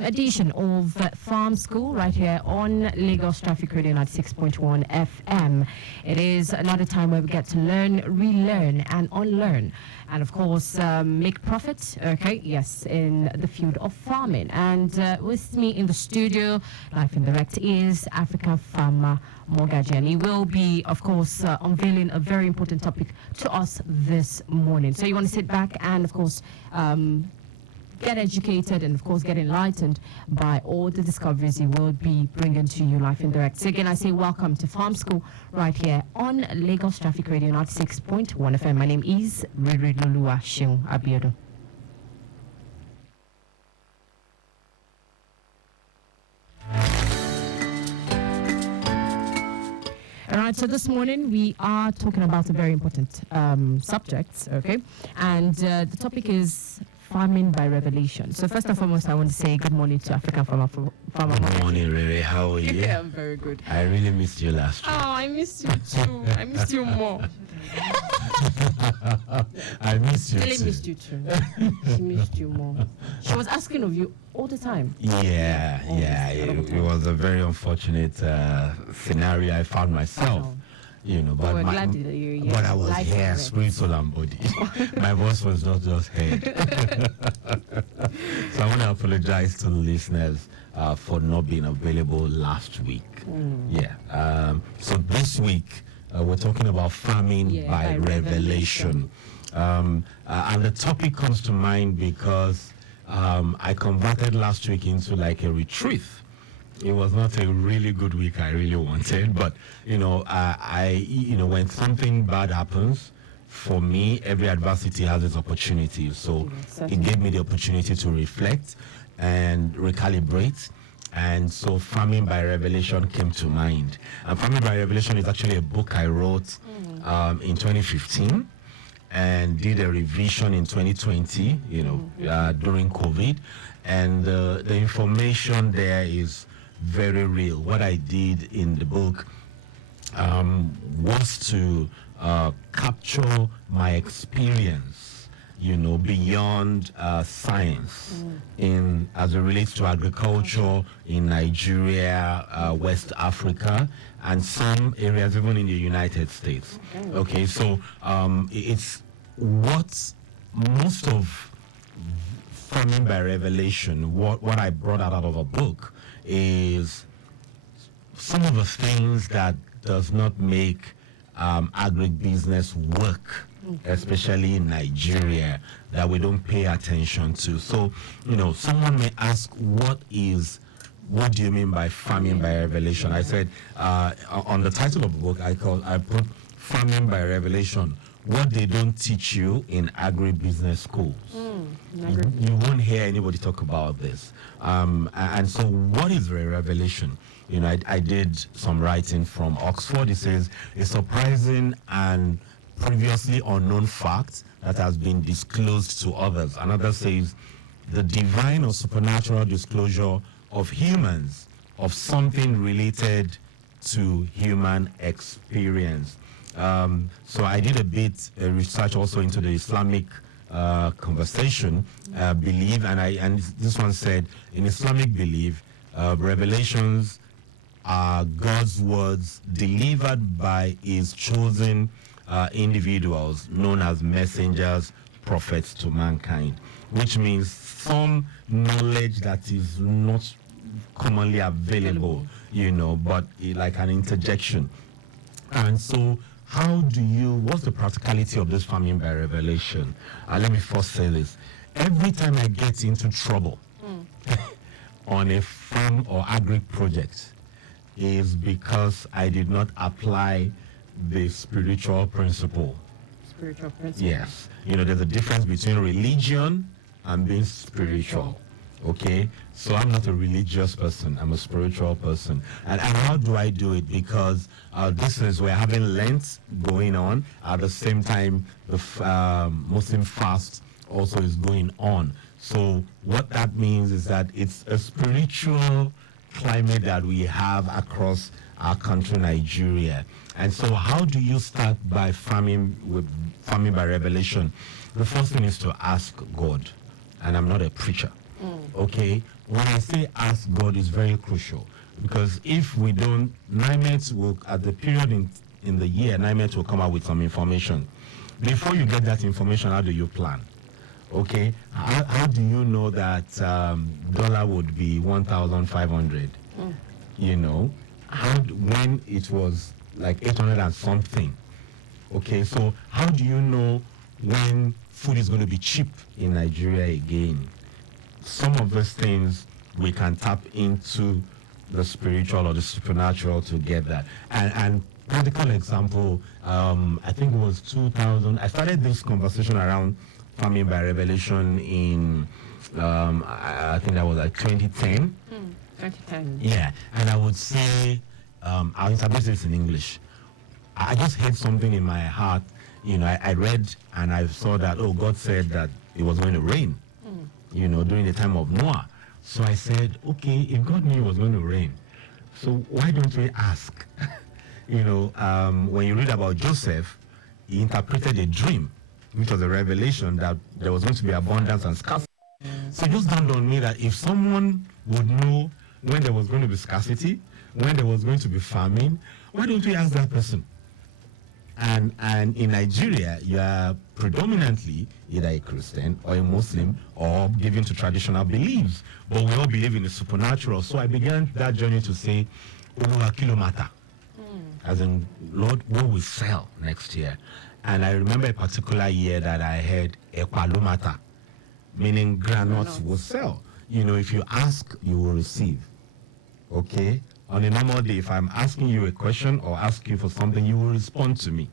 edition of Farm School right here on Lagos Traffic Radio 96.1 FM. It is another time where we get to learn, relearn, and unlearn, and of course make profit. Okay, yes, in the field of farming. And with me in the studio, live and direct, is African farmer Mogaji, and he will be, of course, unveiling a very important topic to us this morning. So you want to sit back and, of course, get educated and, of course, get enlightened by all the discoveries he will be bringing to you live and direct. So again, I say welcome to Farm School right here on Lagos Traffic Radio 96.1 FM. My name is Riri Lulua Shion Abiodo. All right, so this morning we are talking about a very important subject, okay? And the topic is farming by revelation. So first and foremost, I want to say good morning to African farmer. Good morning, Rere. How are you? Yeah, I'm very good. I really missed you last week. Oh, I missed you too. I missed you more. I missed you Really too. missed you too. She missed you more. She was asking of you all the time. Yeah. It was a very unfortunate scenario I found myself. You know, but we're glad that you're here. but I was Life here, is spirit, soul, and body. My voice was not just head. So I want to apologize to the listeners for not being available last week. So this week we're talking about farming by revelation. And the topic comes to mind because I converted last week into like a retreat. It was not a really good week I really wanted, but when something bad happens, for me, every adversity has its opportunity. So it gave me the opportunity to reflect and recalibrate. And so Farming by Revelation came to mind. And Farming by Revelation is actually a book I wrote in 2015 and did a revision in 2020, during COVID. And the information there is very real. What I did in the book was to capture my experience, beyond science, as it relates to agriculture in Nigeria, West Africa, and some areas even in the United States. Okay, so it's what most of Farming by Revelation, what I brought out of a book, is some of the things that does not make agribusiness work, especially in Nigeria, that we don't pay attention to. So, someone may ask, what do you mean by farming by revelation? I said, on the title of the book, I put Farming by Revelation, what they don't teach you in agribusiness schools. You won't hear anybody talk about this. And so what is a revelation? I did some writing from Oxford. It says, a surprising and previously unknown fact that has been disclosed to others. Another says, the divine or supernatural disclosure of humans of something related to human experience. So I did a bit research also into the Islamic conversation, belief, and this one said, in Islamic belief, revelations are God's words delivered by his chosen individuals, known as messengers, prophets to mankind, which means some knowledge that is not commonly available, but like an interjection. And so what's the practicality of this farming by revelation? Let me first say this. Every time I get into trouble on a farm or agri project is because I did not apply the spiritual principle. Spiritual principle? Yes. There's a difference between religion and being spiritual. Okay, so I'm not a religious person, I'm a spiritual person. And how do I do it? Because we're having Lent going on at the same time the Muslim fast also is going on. So what that means is that it's a spiritual climate that we have across our country, Nigeria. And so how do you start by farming by revelation? The first thing is to ask God. And I'm not a preacher. Okay, when I say ask God, is very crucial, because if we don't, NIMET will, at the period in the year, NIMET will come out with some information. Before you get that information, how do you plan? Okay, how do you know that dollar would be 1,500? You know, when it was like 800 and something? Okay, so how do you know when food is going to be cheap in Nigeria again? Some of those things we can tap into the spiritual or the supernatural to get that. And practical example, I think it was 2000. I started this conversation around farming by revelation in, I think that was like 2010. 2010. Yeah, and I would say, I'll interpret this in English. I just had something in my heart. You know, I read and I saw that, oh, God said that it was going to rain, you know, during the time of Noah. So I said, okay, if God knew it was going to rain, so why don't we ask? You know, when you read about Joseph, he interpreted a dream, which was a revelation that there was going to be abundance and scarcity. So it just dawned on me that if someone would know when there was going to be scarcity, when there was going to be famine, why don't we ask that person? And in Nigeria, you are predominantly either a Christian or a Muslim or given to traditional beliefs, but we all believe in the supernatural. So I began that journey to say, Oluwa kilomata, as in, Lord, what will sell next year? And I remember a particular year that I had equalomata, meaning granuts will sell. You know, if you ask, you will receive. Okay? On a normal day, if I'm asking you a question or ask you for something, you will respond to me.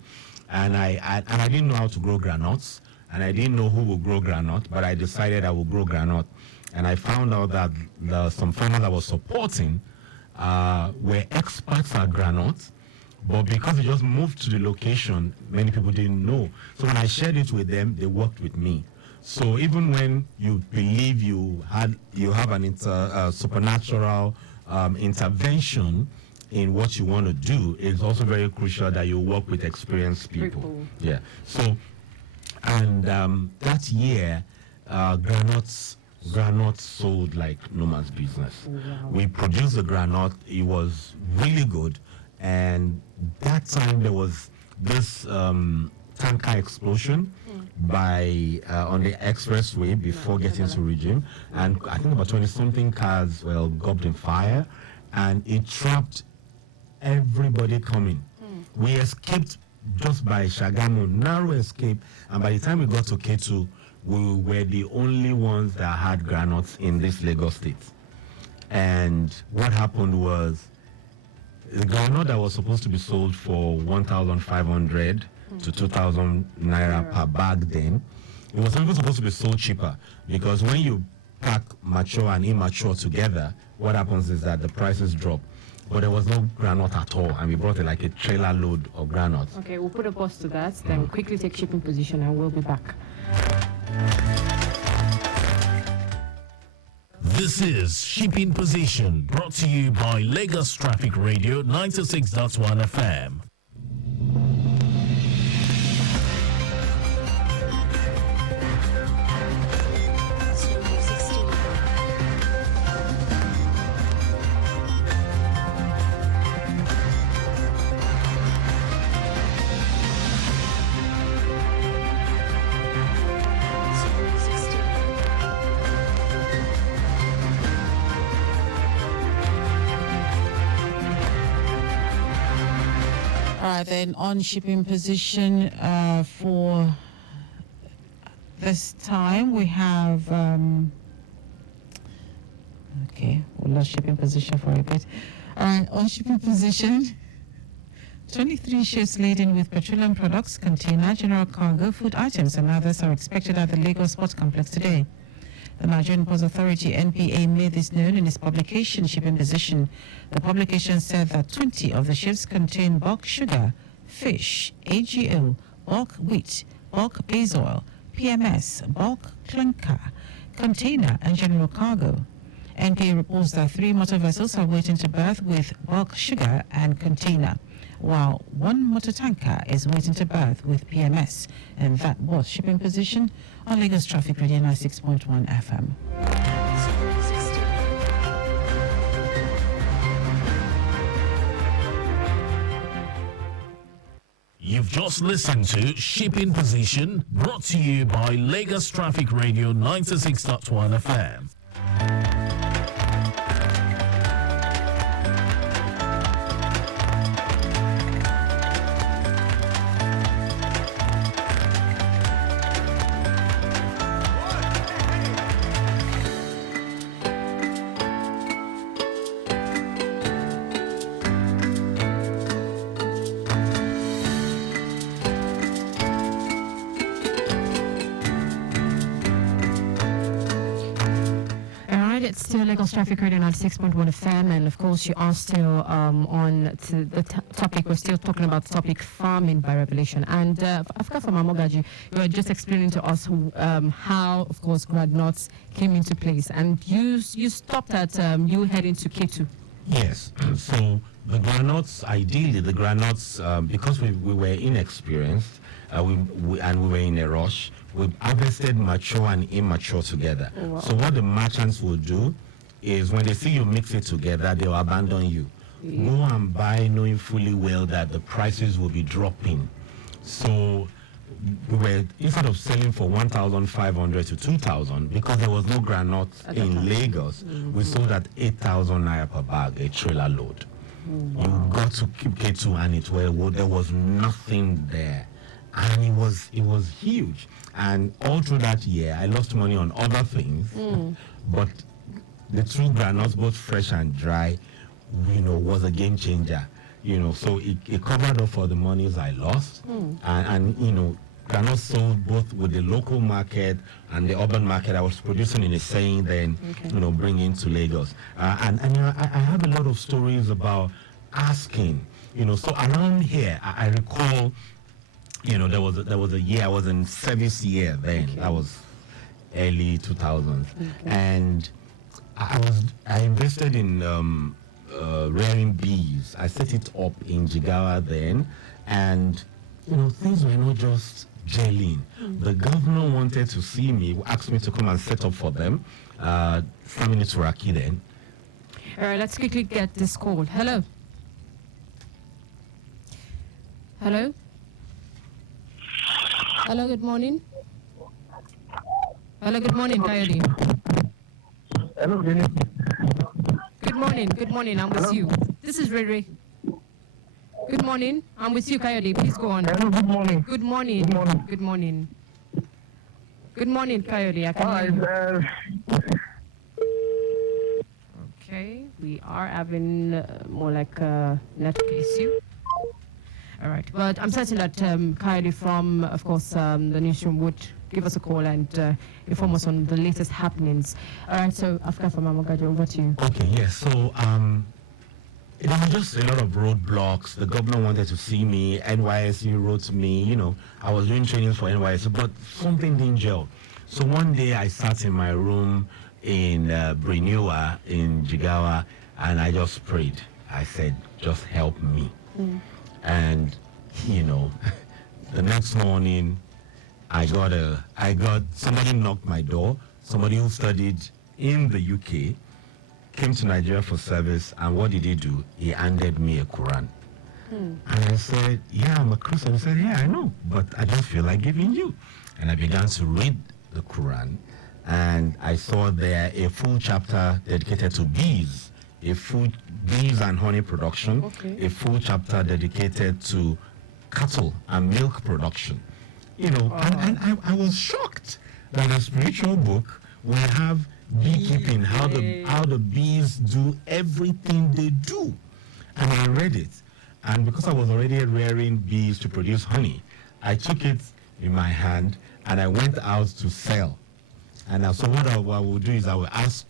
And I didn't know how to grow granuts, and I didn't know who would grow granite, but I decided I would grow granite. And I found out that some farmers I was supporting were experts at granite, but because they just moved to the location, many people didn't know. So when I shared it with them, they worked with me. So even when you believe you have an supernatural intervention in what you want to do, it's also very crucial that you work with experienced people. Yeah. So, and that year, granuts sold like no man's business. Wow. We produced the granite. It was really good, and that time there was this tanker explosion by on the expressway before getting to Regime, and I think about 20-something cars were gobbled in fire, and it trapped everybody coming. We escaped just by Shagamu, narrow escape, and by the time we got to K2, we were the only ones that had granites in this Lagos state. And what happened was, the granite that was supposed to be sold for 1,500 to 2,000 naira per bag then, it was even supposed to be sold cheaper, because when you pack mature and immature together, what happens is that the prices drop. But there was no granite at all, and we brought like a trailer load of granite. Okay, we'll put a pause to that, then we'll quickly take shipping position and we'll be back. This is Shipping Position, brought to you by Lagos Traffic Radio 96.1 FM. Then on shipping position for this time we have okay, we'll lost shipping position for a bit. On shipping position, 23 ships laden with petroleum products, container, general cargo, food items and others are expected at the Lagos Port Complex today. The Nigerian Ports Authority, NPA, made this known in its publication, Shipping Position. The publication said that 20 of the ships contain bulk sugar, fish, AGO, bulk wheat, bulk base oil, PMS, bulk clinker, container and general cargo. NPA reports that 3 motor vessels are waiting to berth with bulk sugar and container, while 1 motor tanker is waiting to berth with PMS. And that was Shipping Position on Lagos Traffic Radio 96.1 FM. You've just listened to Shipping Position, brought to you by Lagos Traffic Radio 96.1 FM. It's still Lagos Traffic Radio 96.1 FM, and of course you are still on to the topic. We're still talking about the topic farming by revelation. And Africa from Mogaji, you were just explaining to us how, of course, groundnuts came into place, and you stopped at you heading to K2. Yes. So the groundnuts, ideally, because we were inexperienced, we were in a rush. We harvested mature and immature together. Oh, wow. So what the merchants will do is when they see you mix it together, they will abandon you. Yeah. Go and buy knowing fully well that the prices will be dropping. So we were, instead of selling for 1,500 to 2,000, because there was no granite in Lagos, we sold at 8,000 naira per bag, a trailer load. Wow. You got to keep K2 and there was nothing there. And it was huge. And all through that year, I lost money on other things. But the two granules, both fresh and dry, was a game changer. So it covered up for the monies I lost. And granules sold both with the local market and the urban market. I was producing in a saying then, bringing to Lagos. And I have a lot of stories about asking. So around here, I recall. There was a year I was in service year then. Okay. That was early 2000s, and I invested in rearing bees. I set it up in Jigawa then, and things were not just gelling. The governor wanted to see me, asked me to come and set up for them. 5 minutes Raki then. All right, let's quickly get this call. Hello. Hello. Hello, good morning. Hello, good morning, Coyote. Hello, Vinny. Good morning, I'm with you. This is Ray Ray. Good morning, I'm with you, Coyote. Please go on. Hello, good morning. Good morning. Good morning. Good morning. Good morning, Coyote. I can hear you. Okay, we are having more like a network issue. All right, but I'm certain that Coyote from, of course, the newsroom would give us a call and inform us on the latest happenings. All right, so Africa from Mogaji, over to you. Okay, yes. So there was just a lot of roadblocks. The governor wanted to see me. NYSC wrote to me. I was doing trainings for NYSC, but something didn't gel. So one day I sat in my room in Brenua in Jigawa, and I just prayed. I said, just help me. And, the next morning, I got somebody knocked my door, somebody who studied in the UK, came to Nigeria for service, and what did he do? He handed me a Quran. And I said, yeah, I'm a Christian. He said, yeah, I know, but I just feel like giving you. And I began to read the Quran, and I saw there a full chapter dedicated to bees, bees and honey production, a full chapter dedicated to cattle and milk production. And I was shocked that a spiritual book will have beekeeping, how the bees do everything they do. And I read it. And because I was already rearing bees to produce honey, I took it in my hand and I went out to sell. And so what I would do is I would ask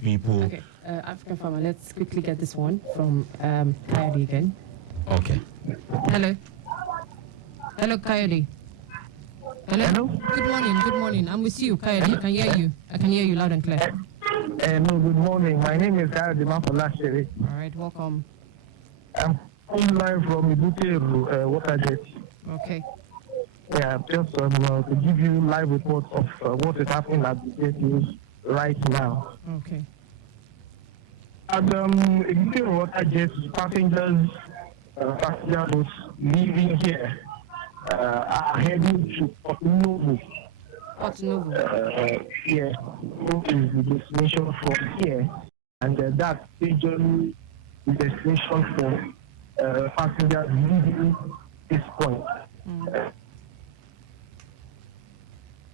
people. Okay, African farmer, let's quickly get this one from Coyote again. Okay. Hello. Hello, Coyote. Hello? Hello? Good morning. I'm with you, Coyote. I can hear you loud and clear. Hello, good morning. My name is Coyote Mafalashere. All right, welcome. I'm calling live from Ibute Waterjet. Okay. Yeah, just to give you live report of what is happening at the JTs right now. Okay. At Ibute Waterjet, passenger boats leaving here are heading to Port Novo. Port Novo. Yeah, which is the destination from here, and that's usually the destination for passengers leaving this point.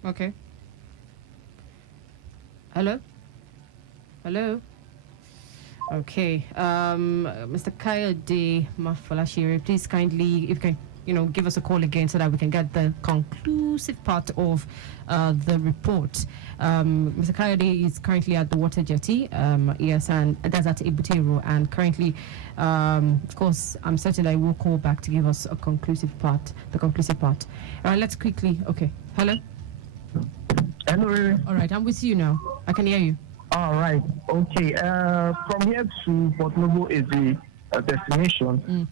Okay. Hello? Hello? Okay. Mr. Kayode Mafolashire, please kindly, if you can, give us a call again so that we can get the conclusive part of the report. Mr. Kayode is currently at the water jetty, yes, and that's at Ebutero, and currently, of course, I'm certain that he will call back to give us the conclusive part. All right, let's quickly, okay. Hello? Hello. All right, I'm with you now. I can hear you. All right. Okay. From here to Port Novo is the destination.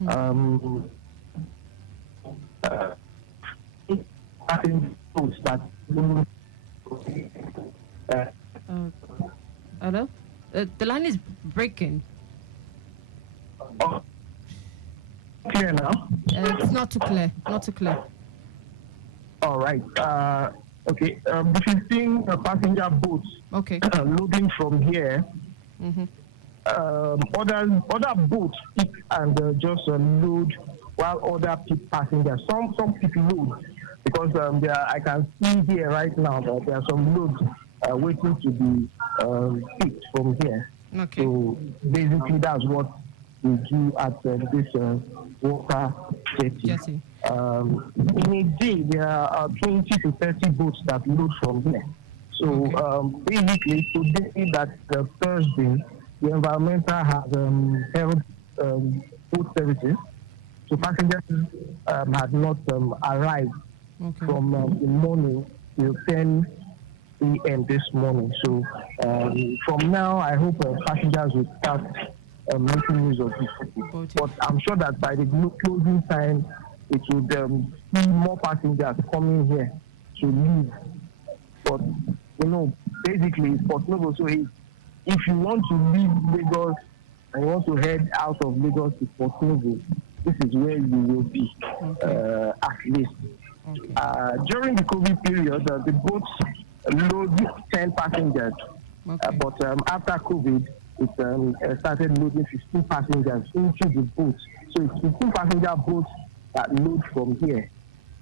I think that. Hello? The line is breaking. Clear now? It's not too clear. Not too clear. All right. Okay. If you see passenger boats Okay. loading from here, other boats pick and just load while other passengers. Some people load because I can see here right now that there are some loads waiting to be picked from here. Okay. So basically, that's what we do at this water jetty. In a day, there are 20 to 30 boats that load from here. So basically, today, that's Thursday, the environmental has held boat services. So passengers had not arrived from the morning till 10 a.m. this morning. So from now, I hope passengers will start making use of this. But I'm sure that by the closing time, it would see more passengers coming here to leave. But, basically, it's Port Novo. So if you want to leave Lagos and you want to head out of Lagos to Port Novo, this is where you will be, at least. During the COVID period, the boats load 10 passengers. But after COVID, it started loading 15 passengers into the boats. So it's 15 passenger boats that load from here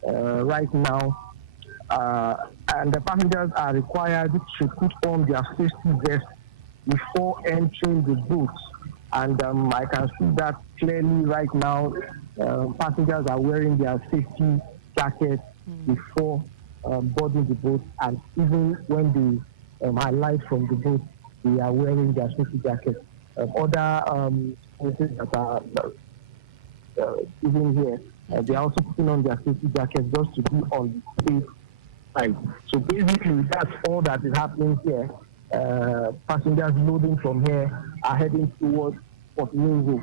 right now. And the passengers are required to put on their safety vest before entering the boats. And I can see that clearly right now. Passengers are wearing their safety jackets before boarding the boat, and even when they alight from the boat, they are wearing their safety jackets. Other places that are even here, they are also putting on their safety jackets just to be on the safe side. So basically, that's all that is happening here. Passengers loading from here are heading towards Port Novo,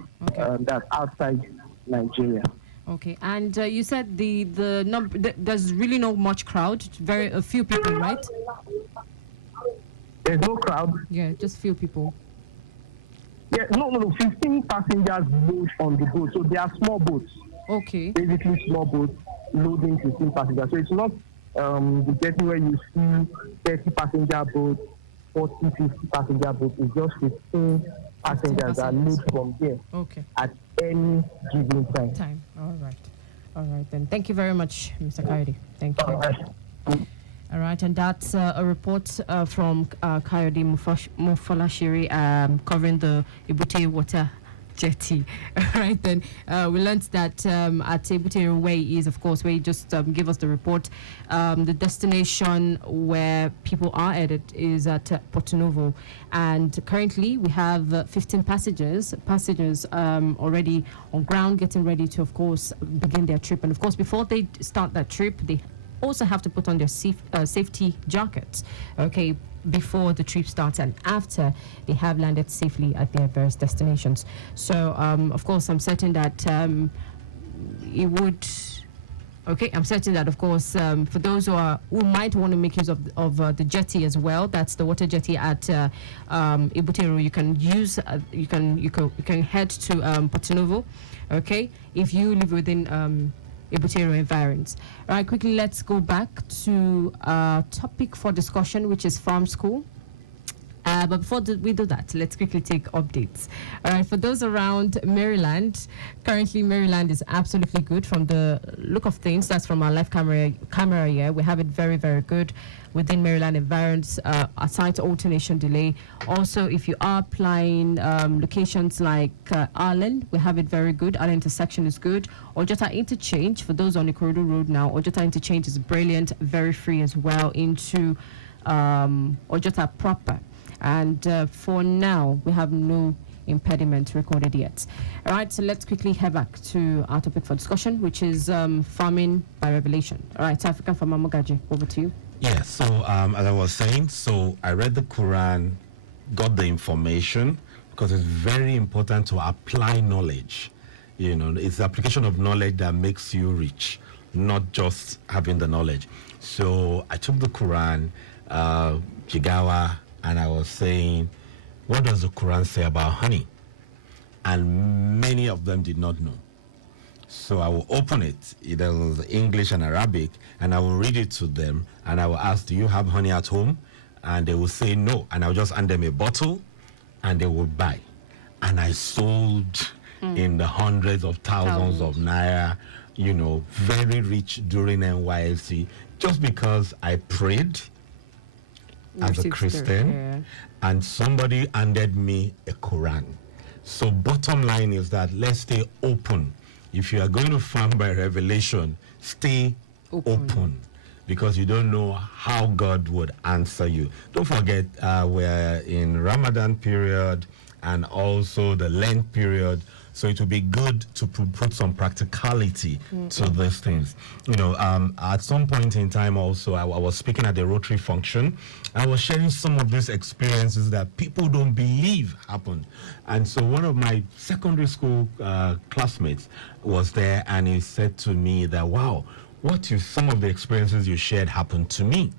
that's outside Nigeria. Okay, and you said the number, there's really not much crowd, very a few people, right? There's no crowd. Yeah, just few people. Yeah, no. 15 passengers load on the boat, so they are small boats. Okay. Basically, small boats loading 15 passengers. So it's not the jetty where you see 30 passenger boats, 40, 50 passenger boats. It's just 15 passengers that load from here. Okay. At any given time. All right then. Thank you very much, Mr. Coyote. Thank you. All right, and that's a report from Coyote Mofolashiri covering the Ebute water jetty. All right, then we learned that at Ebute Way is, of course, where you just give us the report. The destination where people are headed is at Porto Novo, and currently we have 15 passengers already on ground, getting ready to, of course, begin their trip. And of course, before they start that trip, they also have to put on their safety jackets, okay, before the trip starts and after they have landed safely at their various destinations. So, of course, I'm certain that it would. Okay, I'm certain that, of course, for those who might want to make use of the jetty as well, that's the water jetty at Ebutero. You can use, you can head to Porto Novo. Okay, if you live within Ebutero environs. All right, quickly, let's go back to our topic for discussion, which is farm school. But before we do that, let's quickly take updates. All right, for those around Maryland, currently Maryland is absolutely good from the look of things. That's from our live camera here. We have it very, very good within Maryland environs, aside alternation delay. Also, if you are applying locations like Arlen, we have it very good. Arlen intersection is good. Ojota interchange, for those on the corridor road now, Ojota interchange is brilliant, very free as well into Ojota proper. And for now, we have no impediment recorded yet. All right, so let's quickly head back to our topic for discussion, which is farming by revelation. All right, South African farmer Mogaji, over to you. Yeah, so as I was saying, so I read the Quran, got the information, because it's very important to apply knowledge. You know, it's the application of knowledge that makes you rich, not just having the knowledge. So I took the Quran, Jigawa, and I was saying, what does the Quran say about honey? And many of them did not know. So I will open it, either was English and Arabic, and I will read it to them, and I will ask, do you have honey at home? And they will say no, and I'll just hand them a bottle, and they will buy. And I sold in the hundreds of thousands of naira, you know, very rich during NYSC, just because I prayed as a Christian, and somebody handed me a Quran. So bottom line is that let's stay open. If you are going to farm by revelation, stay open, because you don't know how God would answer you. Don't forget, we're in Ramadan period and also the Lent period. So it would be good to put some practicality to these things. You know, at some point in time also, I was speaking at the Rotary function. I was sharing some of these experiences that people don't believe happened. And so one of my secondary school classmates was there, and he said to me that, wow, some of the experiences you shared happened to me.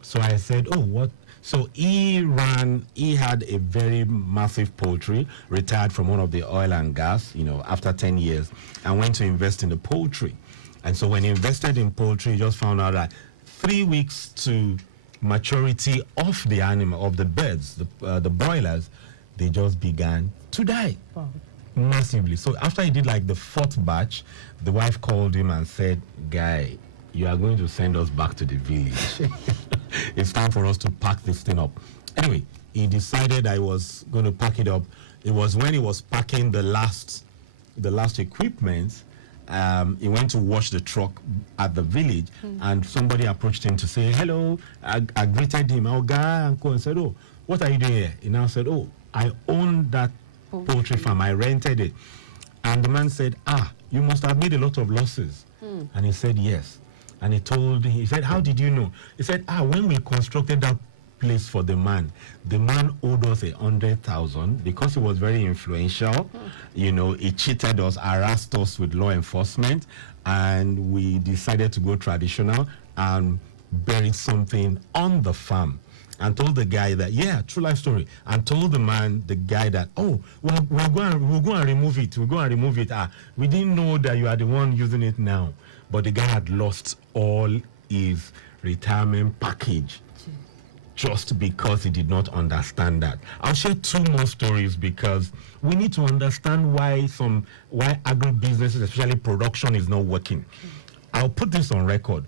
So I said, oh, what? So he had a very massive poultry, retired from one of the oil and gas, you know, after 10 years, and went to invest in the poultry. And so when he invested in poultry, he just found out that 3 weeks to maturity of the animal, of the birds, the broilers, they just began to die. Wow. Massively. So after he did like the 4th batch, the wife called him and said, guy, you are going to send us back to the village. It's time for us to pack this thing up. Anyway, he decided I was going to pack it up. It was when he was packing the last equipment, he went to wash the truck at the village, and somebody approached him to say, hello. I greeted him, oh, guy, uncle, and said, oh, what are you doing here? He now said, oh, I own that poultry farm. I rented it. And the man said, you must have made a lot of losses. And he said, yes. And he said, how did you know? He said, when we constructed that place for the man owed us 100,000 because he was very influential. You know, he cheated us, harassed us with law enforcement, and we decided to go traditional and bury something on the farm. And told the guy that, true life story, and told the guy that, we'll go and remove it. We'll go and remove it. We didn't know that you are the one using it now. But the guy had lost all his retirement package just because he did not understand that. I'll share 2 more stories because we need to understand why agribusinesses, especially production, is not working. I'll put this on record.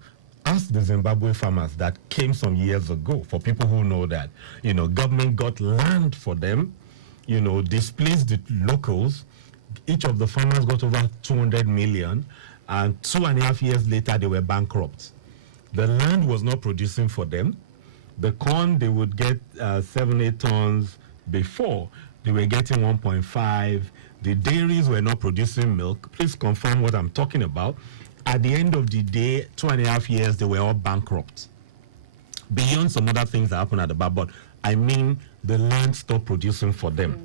Ask the Zimbabwe farmers that came some years ago, for people who know that, you know, government got land for them, you know, displaced the locals. Each of the farmers got over 200 million. And 2.5 years later, they were bankrupt. The land was not producing for them. The corn, they would get 7-8 tons before. They were getting 1.5. The dairies were not producing milk. Please confirm what I'm talking about. At the end of the day, 2.5 years, they were all bankrupt. Beyond some other things that happened at the back, but I mean, the land stopped producing for them.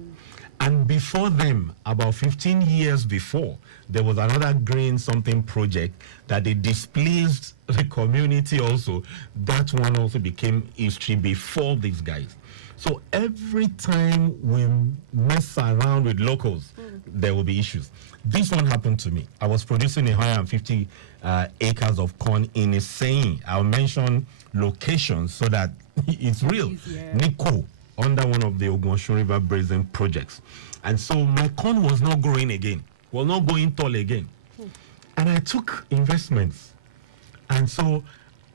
And before them, about 15 years before, there was another green something project that they displaced the community also. That one also became history before these guys. So every time we mess around with locals, there will be issues. This one happened to me. I was producing 150 acres of corn in a saying. I'll mention locations so that it's real. Nico, under one of the Ogunshun River Basin projects. And so my corn was not growing again, was not going tall again. And I took investments. And so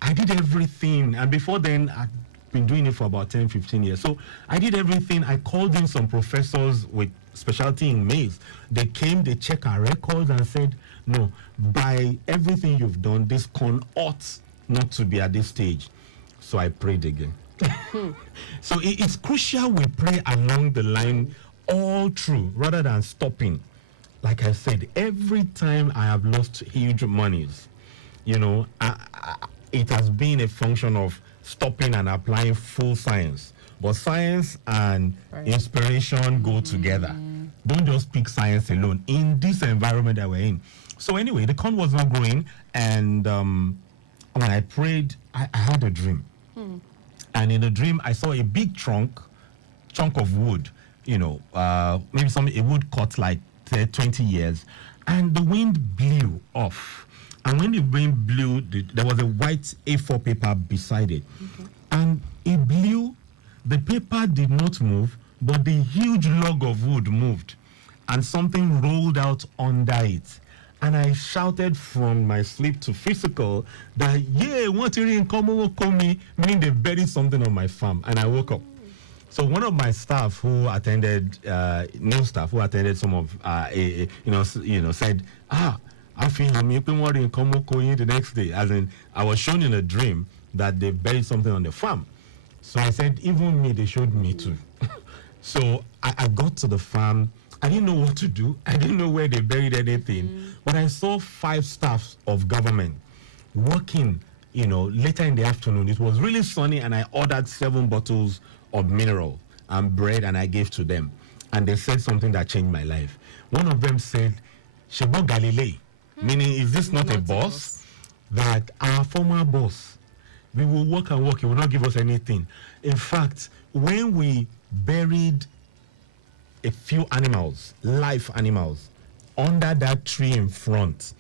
I did everything. And before then, I'd been doing it for about 10, 15 years. So I did everything. I called in some professors with specialty in maize. They came, they checked our records and said, no, by everything you've done, this corn ought not to be at this stage. So I prayed again. So it's crucial we pray along the line all through rather than stopping. Like I said, every time I have lost huge monies, you know, it has been a function of stopping and applying full science. But science and inspiration go together. Don't just pick science alone in this environment that we're in. So anyway, the corn was not growing, and when I prayed, I had a dream. And in the dream, I saw a big chunk of wood, you know, maybe a wood cut like 20 years, and the wind blew off. And when the wind blew, there was a white A4 paper beside it. And it blew. The paper did not move, but the huge log of wood moved. And something rolled out under it. And I shouted from my sleep to physical that, yeah, what in common call me, meaning they buried something on my farm. And I woke up. So one of my staff who attended, new staff who attended some of, said, I feel I'm in common the next day. As in, I was shown in a dream that they buried something on the farm. So I said, even me, they showed me too. So I got to the farm. I didn't know what to do. I didn't know where they buried anything. But I saw 5 staffs of government working, you know, later in the afternoon. It was really sunny, and I ordered 7 bottles of mineral and bread, and I gave to them. And they said something that changed my life. One of them said, Shebo Galilei, meaning, is this not a boss? That our former boss, we will work and work, he will not give us anything. In fact, when we buried a few animals, live animals, under that tree in front,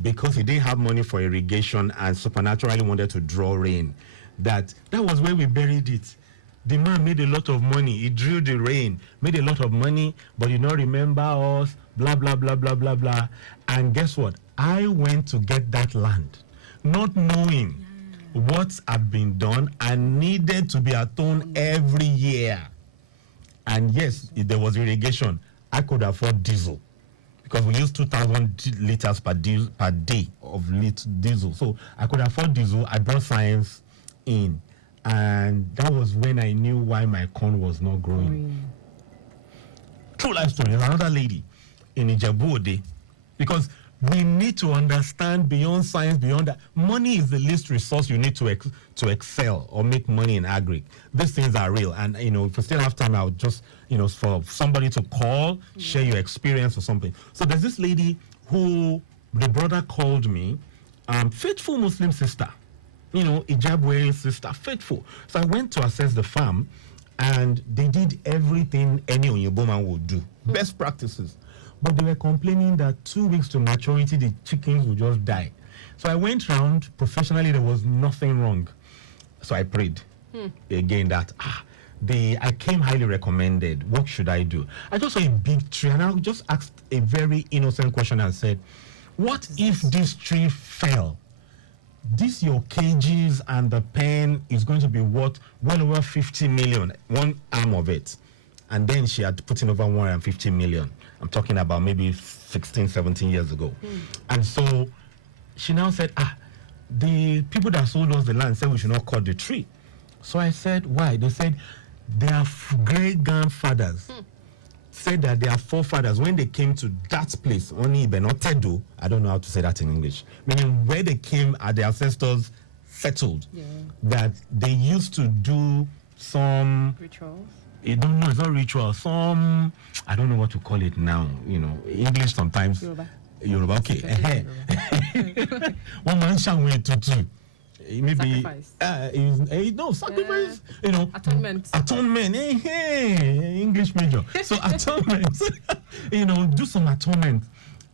because he didn't have money for irrigation and supernaturally wanted to draw rain, that was where we buried it. The man made a lot of money. He drew the rain, made a lot of money, but did not remember us, blah, blah, blah, blah, blah, blah. And guess what? I went to get that land, not knowing what had been done and needed to be atoned every year. And yes, if there was irrigation, I could afford diesel because we use 2,000 liters per day of diesel. So I could afford diesel. I brought science in. And that was when I knew why my corn was not growing. True life story. There's another lady in Ijebu Ode, because we need to understand beyond science, beyond that. Money is the least resource you need to excel or make money in agri. These things are real. And, you know, if we still have time, I would just, you know, for somebody to call, share your experience or something. So there's this lady who the brother called me, faithful Muslim sister. You know, hijab wearing sister, faithful. So I went to assess the farm, and they did everything any Onyobo man would do. Best practices. But they were complaining that 2 weeks to maturity, the chickens would just die. So I went round, professionally, there was nothing wrong. So I prayed again that, I came highly recommended. What should I do? I just saw a big tree, and I just asked a very innocent question and said, what if this tree fell? This your cages and the pen is going to be worth well over 50 million, one arm of it. And then she had put in over 150 million. I'm talking about maybe 16, 17 years ago. And so she now said, the people that sold us the land said we should not cut the tree. So I said, why? They said their great-grandfathers said that their forefathers, when they came to that place, only Benotedo, I don't know how to say that in English, meaning where they came, their ancestors settled, that they used to do some Rituals? It's not ritual. Some, I don't know what to call it now, you know, English sometimes. Yoruba, okay. One man shall wait to two. Maybe sacrifice. You know, atonement. English major. So atonement. do some atonement.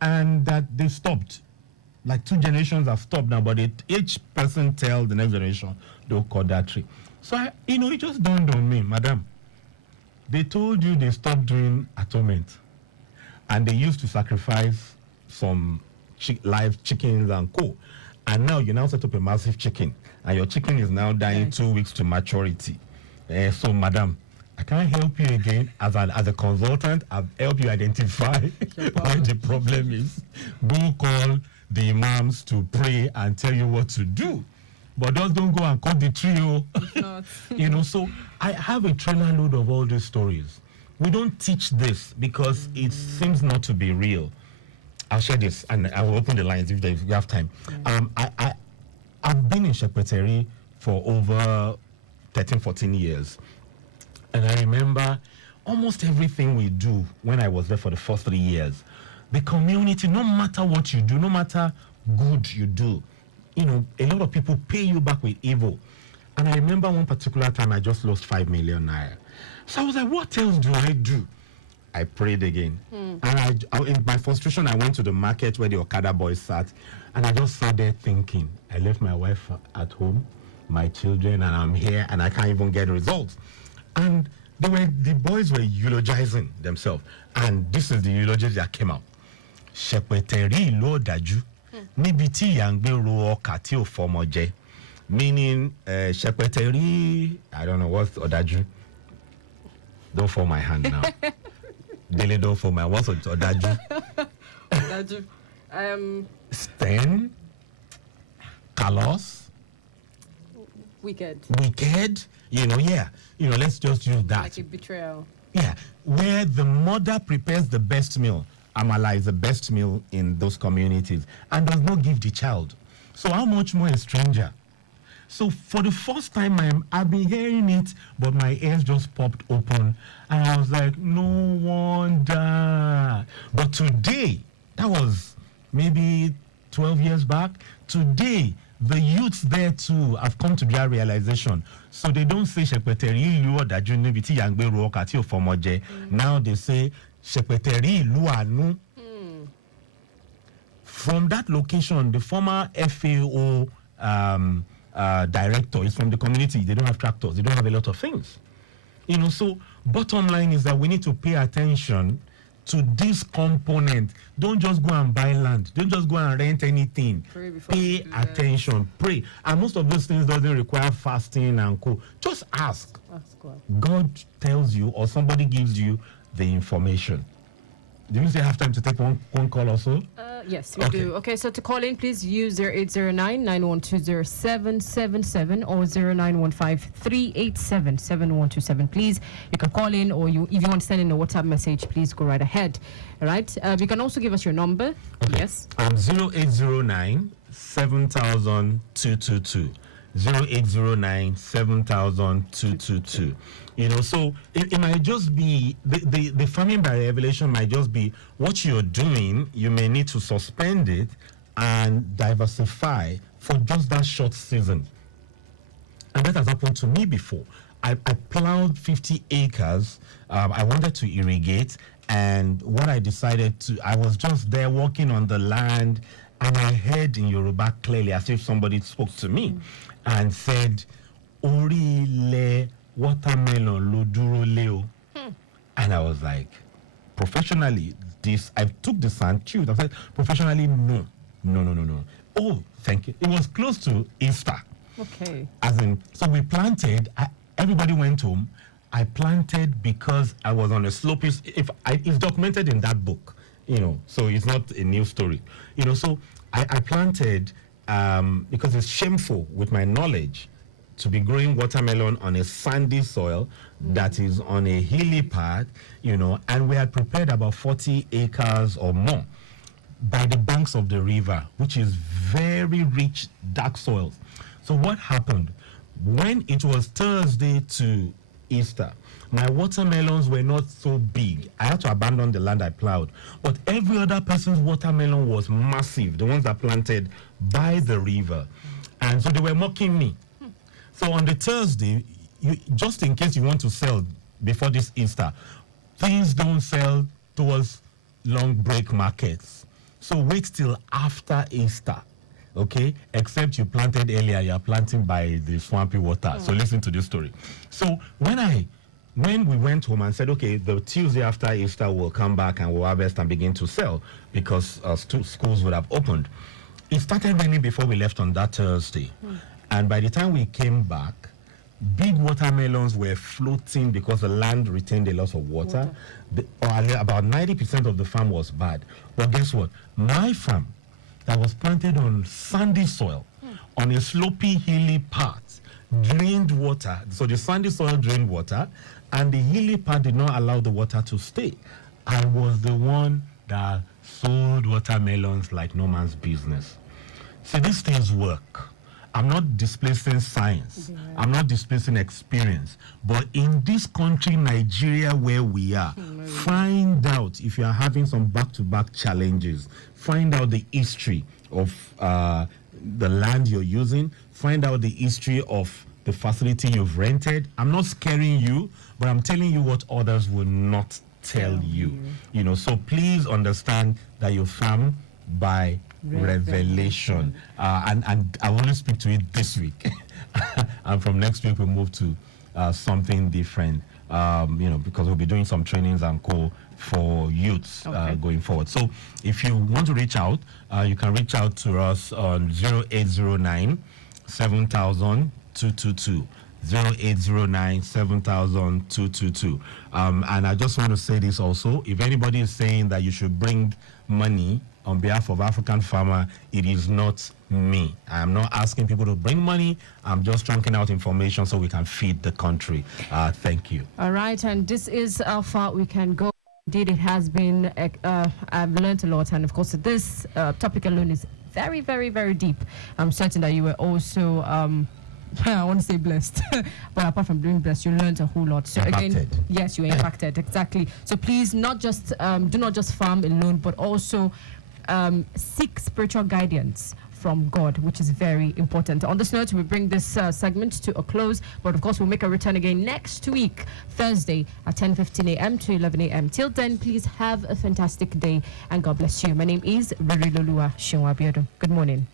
And that they stopped. Like 2 generations have stopped now, but each person tell the next generation, don't cut that tree. So, it just dawned on me, madam. They told you they stopped doing atonement. And they used to sacrifice some live chickens and co. And now you now set up a massive chicken. And your chicken is now dying 2 weeks to maturity. So, madam, I can't help you again. As a consultant, I've helped you identify what the problem is. Go call the imams to pray and tell you what to do. But just don't go and cut the tree. So I have a trailer load of all these stories. We don't teach this because it seems not to be real. I'll share this and I will open the lines if you have time. I've been in Secretary for over 13, 14 years. And I remember almost everything we do when I was there for the first 3 years. The community, no matter what you do, no matter good you do, a lot of people pay you back with evil. And I remember one particular time I just lost 5 million naira. So I was like, what else do I do? I prayed again. And in my frustration, I went to the market where the Okada boys sat. And I just sat there thinking, I left my wife at home, my children, and I'm here, and I can't even get results. And the boys were eulogizing themselves. And this is the eulogy that came out. Shepeteri lo daju. Nibiti yangbe ro okati o fomoje. Meaning, Shepeteri, I don't know what's Odaju. Don't fall my hand now. Daily don't fall my hand. What's Odaju? Odaju. Stern. Callous. Wicked. Let's just use that. Like a betrayal. Yeah, where the mother prepares the best meal. Amala is the best meal in those communities and does not give the child. So how much more a stranger? So for the first time, I've been hearing it, but my ears just popped open. And I was like, no wonder. But today, that was maybe 12 years back. Today, the youths there too have come to their realization. So they don't say Shepeteri Ilu Odaju Nibiti Yangbe Ruokati Ofomoje. Now they say Shepeteri Ilu Anu. From that location, the former FAO director is from the community. They don't have tractors. They don't have a lot of things. So bottom line is that we need to pay attention to this component. Don't just go and buy land. Don't just go and rent anything. Pay attention. Pray. And most of those things doesn't require fasting and co. Just ask. God tells you or somebody gives you the information. Do you say have time to take one call also? Yes, we do. Okay, so to call in, please use 0809-9120-777 or 0915-387-7127. Please, you can call in, or if you want to send in a WhatsApp message, please go right ahead. All right. You can also give us your number. Okay. Yes. 0809 7222. 0809-7000-222. So it might just be the farming by revelation might just be what you're doing. You may need to suspend it and diversify for just that short season. And that has happened to me before. I plowed 50 acres. I wanted to irrigate, and what I decided to, I was just there working on the land, and I heard in Yoruba clearly as if somebody spoke to me and said, Ori le watermelon lo duro leo. And I was like, professionally, I took the sand, chewed. I said, professionally, no. Oh, thank you. It was close to Easter. Okay. So we planted, everybody went home. I planted because I was on a slope. It's documented in that book, so it's not a new story. So I planted because it's shameful with my knowledge to be growing watermelon on a sandy soil that is on a hilly path, and we had prepared about 40 acres or more by the banks of the river, which is very rich, dark soils. So what happened? When it was Thursday to Easter, my watermelons were not so big. I had to abandon the land I plowed. But every other person's watermelon was massive, the ones that planted by the river. And so they were mocking me. So on the Thursday, just in case you want to sell before this Easter, things don't sell towards long break markets. So wait till after Easter, okay? Except you planted earlier, you are planting by the swampy water. So listen to this story. So when we went home and said, okay, the Tuesday after Easter we'll come back and we'll harvest and begin to sell because schools would have opened. It started raining before we left on that Thursday. And by the time we came back, big watermelons were floating because the land retained a lot of water. About 90% of the farm was bad. But guess what? My farm that was planted on sandy soil, on a slopy, hilly path, drained water. So the sandy soil drained water, and the hilly part did not allow the water to stay. I was the one that sold watermelons like no man's business. See, these things work. I'm not displacing science. I'm not displacing experience. But in this country, Nigeria, where we are, find out if you are having some back-to-back challenges. Find out the history of the land you're using. Find out the history of the facility you've rented. I'm not scaring you, but I'm telling you what others will not tell you. You know, so please understand that you farm by revelation. And I want to speak to it this week. And from next week, we'll move to something different, you know, because we'll be doing some trainings and co for youths going forward. So if you want to reach out, you can reach out to us on 0809 7000 222. 0809 7000 222. And I just want to say this also. If anybody is saying that you should bring money on behalf of African farmer, it is not me. I'm not asking people to bring money. I'm just trunking out information so we can feed the country. Thank you. All right, and this is how far we can go. Indeed, it has been, I've learned a lot, and of course this topic alone is very, very, very deep. I'm certain that you were also I want to say blessed, but apart from being blessed, you learned a whole lot. So impacted. Again, yes, you were impacted, exactly. So please, do not just farm alone, but also seek spiritual guidance from God, which is very important. On this note, we bring this segment to a close, but of course we'll make a return again next week, Thursday at 10:15 a.m. to 11 a.m. Till then, please have a fantastic day and God bless you. My name is Riri Lolua Shonwabiodo. Good morning.